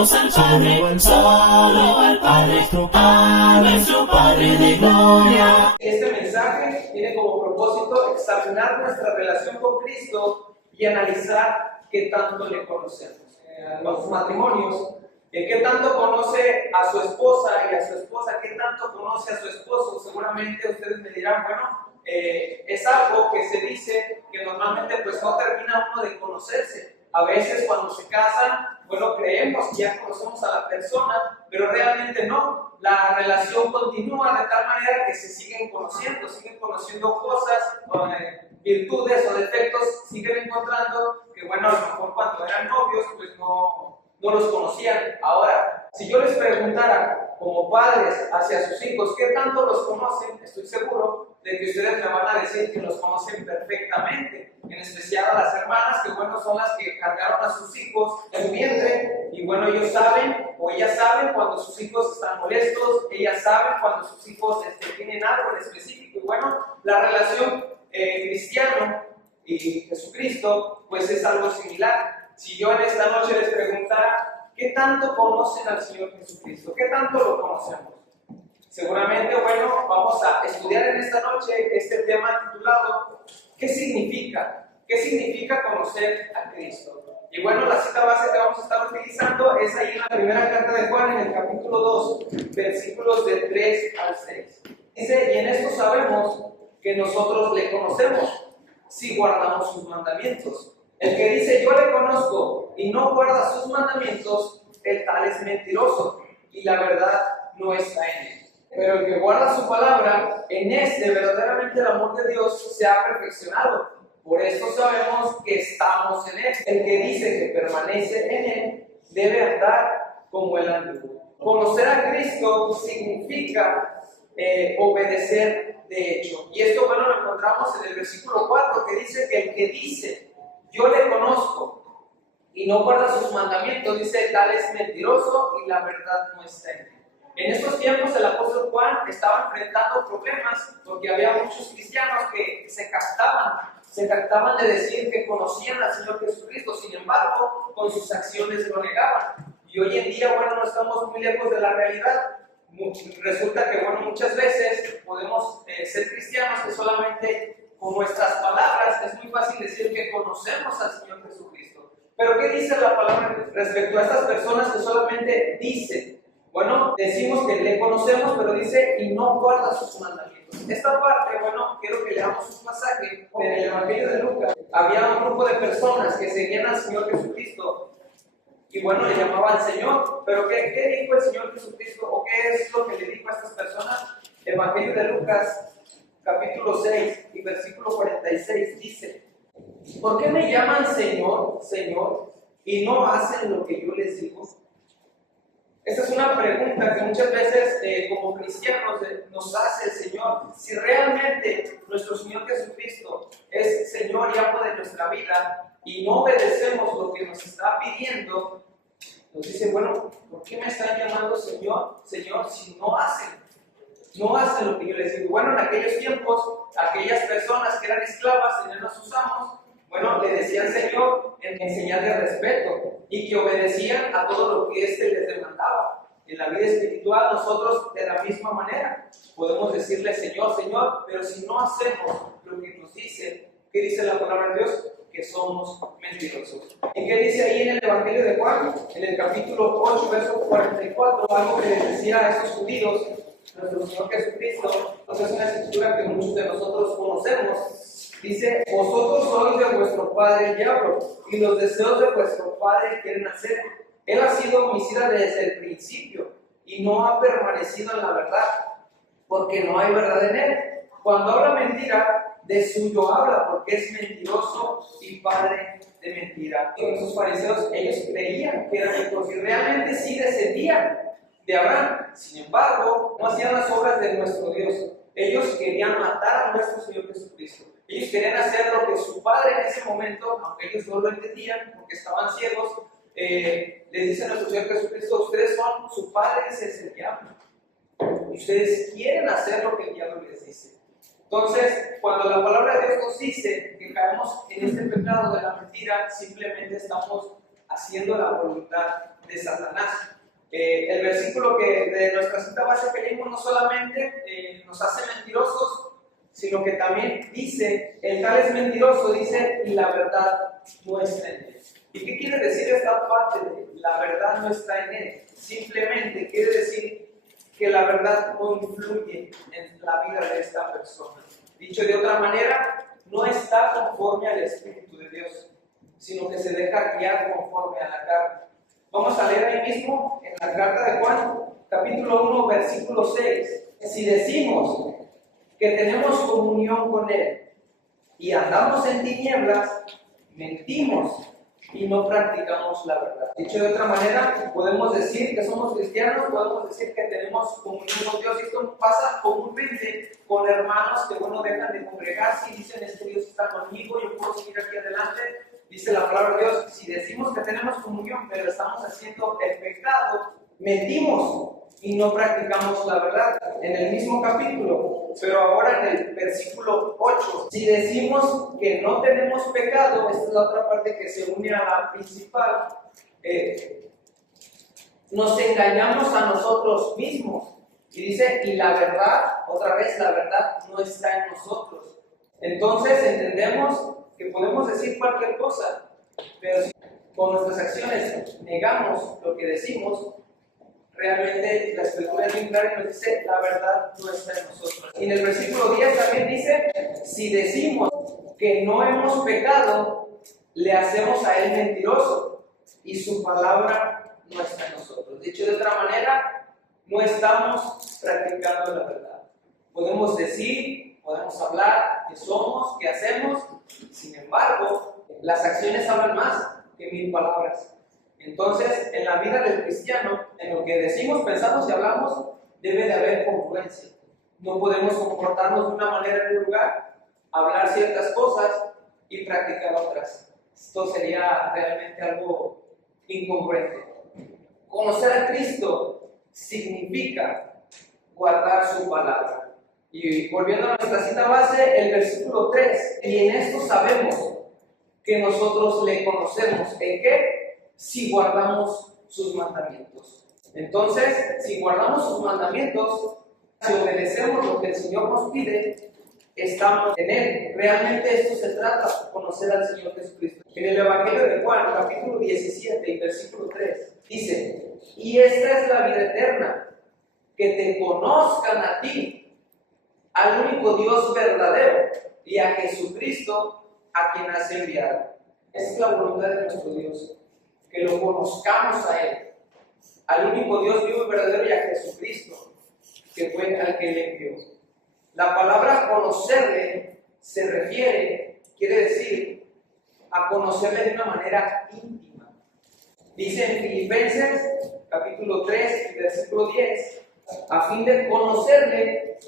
Conocemos al Padre, solo al Padre, a nuestro Padre de gloria. Este mensaje tiene como propósito examinar nuestra relación con Cristo y analizar qué tanto le conocemos. Los matrimonios, qué tanto conoce a su esposa y a su esposa, qué tanto conoce a su esposo. Seguramente ustedes me dirán, bueno, es algo que se dice que normalmente pues no termina uno de conocerse. A veces cuando se casan, bueno, creemos que ya conocemos a la persona, pero realmente no. La relación continúa de tal manera que se siguen conociendo cosas, virtudes o defectos, siguen encontrando que, bueno, a lo mejor cuando eran novios, pues no los conocían. Ahora, si yo les preguntara como padres hacia sus hijos, ¿qué tanto los conocen? Estoy seguro de que ustedes me van a decir que los conocen perfectamente, en especial a las hermanas, que bueno, son las que cargaron a sus hijos en su vientre, y bueno, ellos saben, o ellas saben cuando sus hijos están molestos, ellas saben cuando sus hijos tienen algo en específico, y bueno, la relación cristiano y Jesucristo, pues es algo similar. Si yo en esta noche les preguntara, ¿qué tanto conocen al Señor Jesucristo? ¿Qué tanto lo conocemos? Seguramente, bueno, vamos a estudiar en esta noche este tema titulado ¿qué significa? ¿Qué significa conocer a Cristo? Y bueno, la cita base que vamos a estar utilizando es ahí en la primera carta de Juan, en el capítulo 2, versículos de 3 al 6. Dice, y en esto sabemos que nosotros le conocemos, si guardamos sus mandamientos. El que dice, yo le conozco, y no guarda sus mandamientos, el tal es mentiroso, y la verdad no está en él. Pero el que guarda su palabra, en este verdaderamente el amor de Dios se ha perfeccionado. Por esto sabemos que estamos en él. El que dice que permanece en él, debe andar como él anduvo. Conocer a Cristo significa obedecer de hecho. Y esto, bueno, lo encontramos en el versículo 4, que dice que el que dice, yo le conozco, y no guarda sus mandamientos, dice, tal es mentiroso y la verdad no está en él. En estos tiempos el apóstol Juan estaba enfrentando problemas porque había muchos cristianos que se jactaban de decir que conocían al Señor Jesucristo, sin embargo, con sus acciones lo negaban. Y hoy en día, bueno, no estamos muy lejos de la realidad. Resulta que, bueno, muchas veces podemos ser cristianos que solamente con nuestras palabras es muy fácil decir que conocemos al Señor Jesucristo. Pero ¿qué dice la palabra respecto a estas personas que solamente dicen? Bueno, decimos que le conocemos, pero dice, y no guarda sus mandamientos. Esta parte, bueno, quiero que leamos un pasaje en el Evangelio de Lucas. Había un grupo de personas que seguían al Señor Jesucristo y, bueno, le llamaban Señor. Pero ¿qué dijo el Señor Jesucristo? ¿O qué es lo que le dijo a estas personas? El Evangelio de Lucas, capítulo 6 y versículo 46 dice, ¿por qué me llaman Señor, Señor, y no hacen lo que yo les digo? Esta es una pregunta que muchas veces como cristianos nos hace el Señor. Si realmente nuestro Señor Jesucristo es Señor y amo de nuestra vida y no obedecemos lo que nos está pidiendo, nos dice, bueno, ¿por qué me están llamando Señor, Señor, si no hacen lo que yo les digo? Bueno, en aquellos tiempos, aquellas personas que eran esclavas, tenían a sus amos, bueno, le decían Señor en señal de respeto y que obedecían a todo lo que éste les demandaba. En la vida espiritual nosotros de la misma manera podemos decirle Señor, Señor, pero si no hacemos lo que nos dice, ¿qué dice la palabra de Dios? Que somos mentirosos. ¿Y qué dice ahí en el Evangelio de Juan? En el capítulo 8, verso 44, algo que les decía a esos judíos, nuestro Señor Jesucristo, entonces es una escritura que muchos de nosotros conocemos. Dice, vosotros sois de vuestro padre el diablo, y los deseos de vuestro padre quieren hacer. Él ha sido homicida desde el principio, y no ha permanecido en la verdad, porque no hay verdad en él. Cuando habla mentira, de suyo habla, porque es mentiroso y padre de mentira. Y esos fariseos, ellos creían que eran hijos, y realmente sí descendían de Abraham. Sin embargo, no hacían las obras de nuestro Dios. Ellos querían matar a nuestro Señor Jesucristo. Ellos querían hacer lo que su padre en ese momento, aunque ellos no lo entendían porque estaban ciegos, les dice a nuestro Señor Jesucristo, ustedes son, su padre es el diablo. Y ustedes quieren hacer lo que el diablo les dice. Entonces, cuando la palabra de Dios nos dice que caemos en este pecado de la mentira, simplemente estamos haciendo la voluntad de Satanás. El versículo que de nuestra cita base que leímos no solamente nos hace mentirosos, sino que también dice, el tal es mentiroso, dice, y la verdad no está en él. ¿Y qué quiere decir esta parte de la verdad no está en él? Simplemente quiere decir que la verdad no influye en la vida de esta persona. Dicho de otra manera, no está conforme al Espíritu de Dios, sino que se deja guiar conforme a la carne. Vamos a leer ahí mismo en la carta de Juan, capítulo 1, versículo 6. Si decimos que tenemos comunión con Él y andamos en tinieblas, mentimos y no practicamos la verdad. Dicho de otra manera, podemos decir que somos cristianos, podemos decir que tenemos comunión con Dios, y esto pasa comúnmente con hermanos que, dejan de congregarse y dicen, Dios está conmigo, yo puedo seguir aquí adelante. Dice la palabra de Dios, si decimos que tenemos comunión, pero estamos haciendo el pecado, mentimos y no practicamos la verdad. En el mismo capítulo, pero ahora en el versículo 8, si decimos que no tenemos pecado, esta es la otra parte que se une a la principal, nos engañamos a nosotros mismos. Y dice, y la verdad, otra vez, la verdad no está en nosotros. Entonces entendemos que podemos decir cualquier cosa, pero si con nuestras acciones negamos lo que decimos, realmente la Escritura es bien clara y nos dice, la verdad no está en nosotros. Y en el versículo 10 también dice, si decimos que no hemos pecado, le hacemos a Él mentiroso y su palabra no está en nosotros. Dicho de otra manera, no estamos practicando la verdad. Podemos decir, podemos hablar que somos, que hacemos, sin embargo, las acciones hablan más que 1000 palabras. Entonces, en la vida del cristiano, en lo que decimos, pensamos y hablamos, debe de haber congruencia. No podemos comportarnos de una manera en un lugar, hablar ciertas cosas y practicar otras. Esto sería realmente algo incongruente. Conocer a Cristo significa guardar su palabra. Y volviendo a nuestra cita base, el versículo 3, y en esto sabemos que nosotros le conocemos. ¿En qué? Si guardamos sus mandamientos. Entonces, si guardamos sus mandamientos, si obedecemos lo que el Señor nos pide, estamos en Él. Realmente esto se trata de conocer al Señor Jesucristo. En el Evangelio de Juan, capítulo 17 y versículo 3, dice, y esta es la vida eterna, que te conozcan a ti, al único Dios verdadero, y a Jesucristo, a quien has enviado. Esa es la voluntad de nuestro Dios, que lo conozcamos a Él, al único Dios vivo y verdadero, y a Jesucristo, que fue al que Él envió. La palabra conocerle se refiere, quiere decir, a conocerle de una manera íntima. Dice en Filipenses, capítulo 3, versículo 10, a fin de conocerle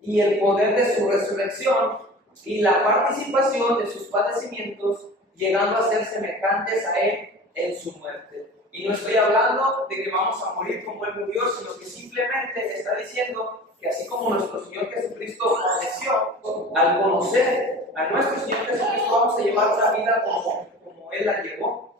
y el poder de su resurrección y la participación de sus padecimientos, llegando a ser semejantes a Él en su muerte. Y no estoy hablando de que vamos a morir como Él murió, sino que simplemente está diciendo que así como nuestro Señor Jesucristo padeció, al conocer a nuestro Señor Jesucristo vamos a llevar una vida como Él la llevó.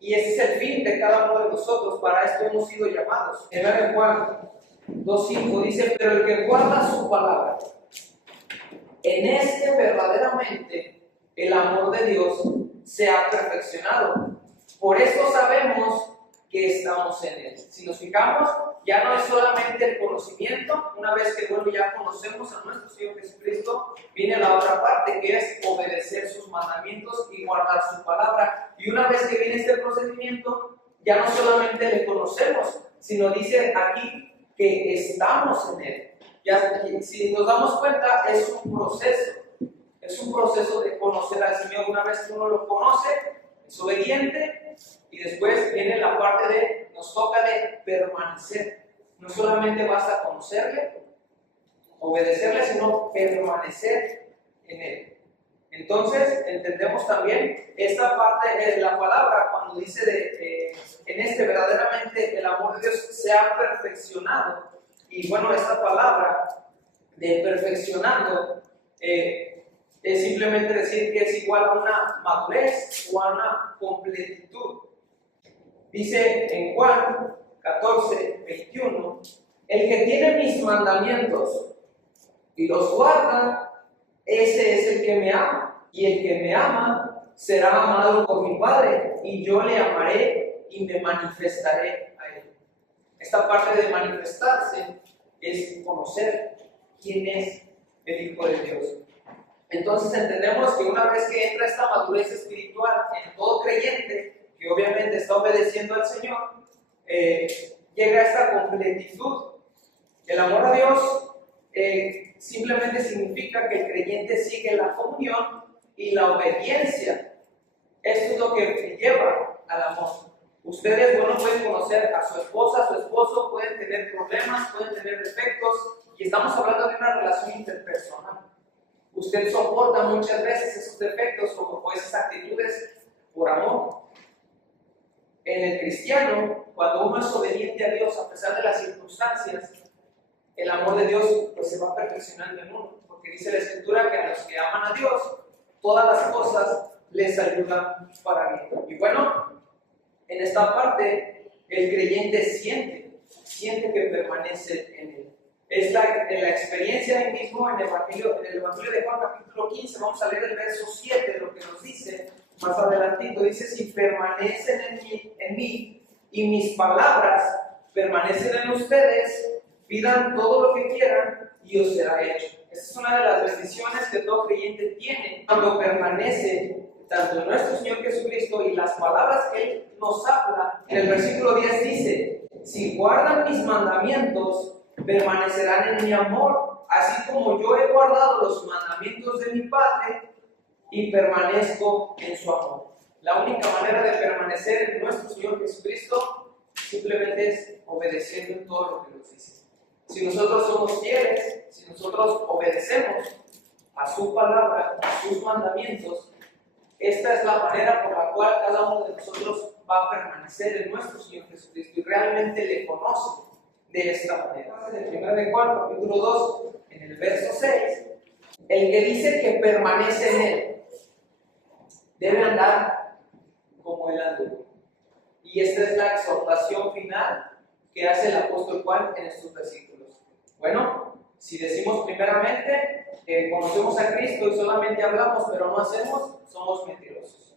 Y ese es el fin de cada uno de nosotros, para esto hemos sido llamados. En 1 Juan 2:5 dice, pero el que guarda su palabra, en este verdaderamente el amor de Dios se ha perfeccionado. Por eso sabemos que estamos en Él. Si nos fijamos, ya no es solamente el conocimiento. Una vez que ya conocemos a nuestro Señor Jesucristo, viene la otra parte, que es obedecer sus mandamientos y guardar su palabra. Y una vez que viene este procedimiento, ya no solamente le conocemos, sino dice aquí que estamos en Él. Ya, si nos damos cuenta, es un proceso de conocer al Señor. Una vez que uno lo conoce, es obediente, y después viene la parte de, nos toca de permanecer. No solamente basta conocerle, obedecerle, sino permanecer en Él. Entonces, entendemos también esta parte de la palabra cuando dice en este verdaderamente el amor de Dios se ha perfeccionado. Y bueno, esta palabra de perfeccionando es simplemente decir que es igual a una madurez o a una completitud. Dice en Juan 14, 21, el que tiene mis mandamientos y los guarda, ese es el que me ama, y el que me ama será amado por mi Padre, y yo le amaré y me manifestaré a él. Esta parte de manifestarse es conocer quién es el Hijo de Dios. Entonces entendemos que una vez que entra esta madurez espiritual en todo creyente, que obviamente está obedeciendo al Señor, llega esta completitud. El amor a Dios simplemente significa que el creyente sigue la comunión y la obediencia. Esto es lo que lleva al amor. Ustedes, bueno, pueden conocer a su esposa, a su esposo, pueden tener problemas, pueden tener defectos, y estamos hablando de una relación interpersonal. Usted soporta muchas veces esos defectos o esas actitudes por amor. En el cristiano, cuando uno es obediente a Dios a pesar de las circunstancias, el amor de Dios pues se va perfeccionando en uno, porque dice la Escritura que a los que aman a Dios, todas las cosas les ayudan para bien. Y bueno, en esta parte, el creyente siente que permanece en él. Es la experiencia ahí mismo en el Evangelio de Juan capítulo 15, vamos a leer el verso 7, lo que nos dice más adelantito. Dice, si permanecen en mí y mis palabras permanecen en ustedes, pidan todo lo que quieran y os será hecho. Esta es una de las bendiciones que todo creyente tiene cuando permanece tanto en nuestro Señor Jesucristo y las palabras que Él nos habla. En el versículo 10 dice, si guardan mis mandamientos, permanecerán en mi amor, así como yo he guardado los mandamientos de mi Padre y permanezco en su amor. La única manera de permanecer en nuestro Señor Jesucristo simplemente es obedeciendo en todo lo que nos dice. Si nosotros somos fieles, si nosotros obedecemos a su palabra, a sus mandamientos, esta es la manera por la cual cada uno de nosotros va a permanecer en nuestro Señor Jesucristo y realmente le conoce de esta manera. En 1 de Juan, capítulo 2, en el verso 6, el que dice que permanece en él debe andar como él anduvo. Y esta es la exhortación final que hace el apóstol Juan en estos versículos. Bueno, si decimos primeramente que conocemos a Cristo y solamente hablamos pero no hacemos, somos mentirosos.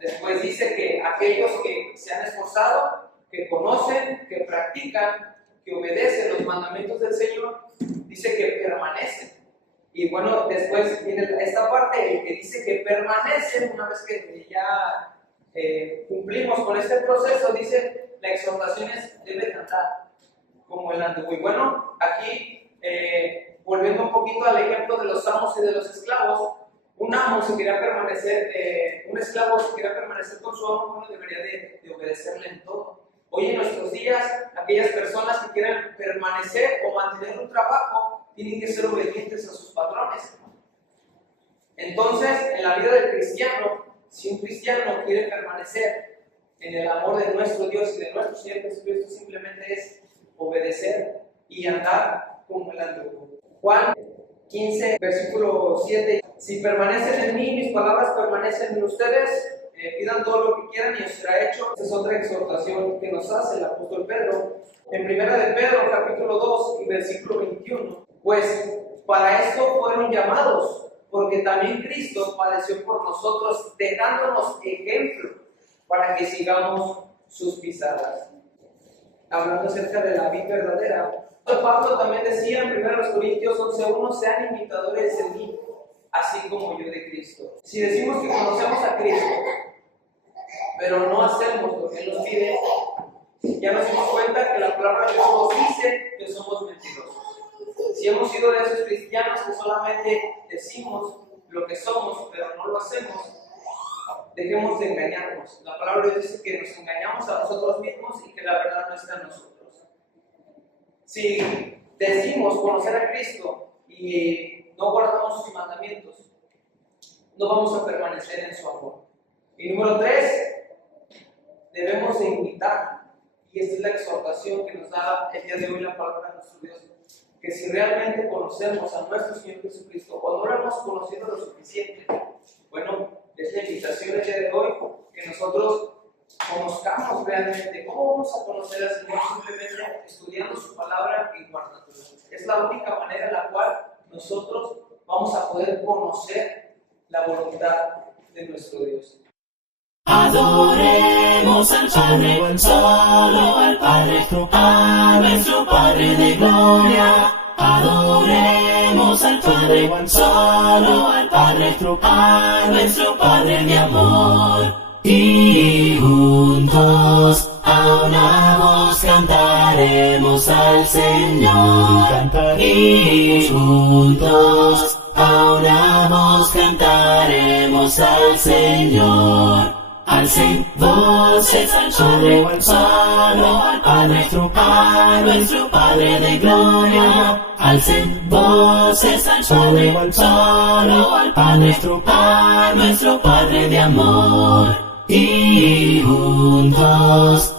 Después dice que aquellos que se han esforzado, que conocen, que practican, que obedecen los mandamientos del Señor, dice que permanecen. Y bueno, después viene esta parte, el que dice que permanecen, una vez que ya cumplimos con este proceso, dice, la exhortación es, deben andar como el anduvo. Y bueno, aquí, volviendo un poquito al ejemplo de los amos y de los esclavos, un amo si quería permanecer, un esclavo si quería permanecer con su amo, bueno, debería de obedecerle en todo. Hoy en nuestros días, aquellas personas que quieren permanecer o mantener un trabajo, tienen que ser obedientes a sus patrones. Entonces, en la vida del cristiano, si un cristiano quiere permanecer en el amor de nuestro Dios y de nuestro Señor Jesucristo, simplemente es obedecer y andar como el anduvo. Juan 15, versículo 7. Si permanecen en mí, mis palabras permanecen en ustedes, pidan todo lo que quieran y os será hecho. Esta es otra exhortación que nos hace el apóstol Pedro. En 1 de Pedro, capítulo 2 y versículo 21. Pues para esto fueron llamados, porque también Cristo padeció por nosotros, dejándonos ejemplo para que sigamos sus pisadas. Hablando acerca de la vida verdadera, Pablo también decía en 1 Corintios 11:1, sean imitadores de mí, así como yo de Cristo. Si decimos que conocemos a Cristo, pero no hacemos lo que Él nos pide, ya nos dimos cuenta que la palabra de Dios nos dice que somos mentirosos. Si hemos sido de esos cristianos que solamente decimos lo que somos, pero no lo hacemos, dejemos de engañarnos. La palabra de Dios dice que nos engañamos a nosotros mismos y que la verdad no está en nosotros. Si decimos conocer a Cristo y no guardamos sus mandamientos, no vamos a permanecer en su amor. Y número 3, debemos de imitar, y esta es la exhortación que nos da el día de hoy la palabra de nuestro Dios, que si realmente conocemos a nuestro Señor Jesucristo o no lo hemos conocido lo suficiente, bueno, es la invitación el día de hoy que nosotros conozcamos realmente. ¿Cómo vamos a conocer al Señor? Simplemente estudiando su palabra y guardándola. Es la única manera en la cual nosotros vamos a poder conocer la voluntad de nuestro Dios. Adoremos al Padre, solo al Padre, a nuestro Padre de gloria. Adoremos al Padre, solo al Padre, a nuestro Padre de amor. Y juntos a una voz cantaremos al Señor. Y juntos a una voz cantaremos al Señor. Alcen voces al Padre, solo al Padre, a nuestro Padre de gloria. Alcen voces al Padre, solo al Padre, a nuestro Padre de amor. Y juntos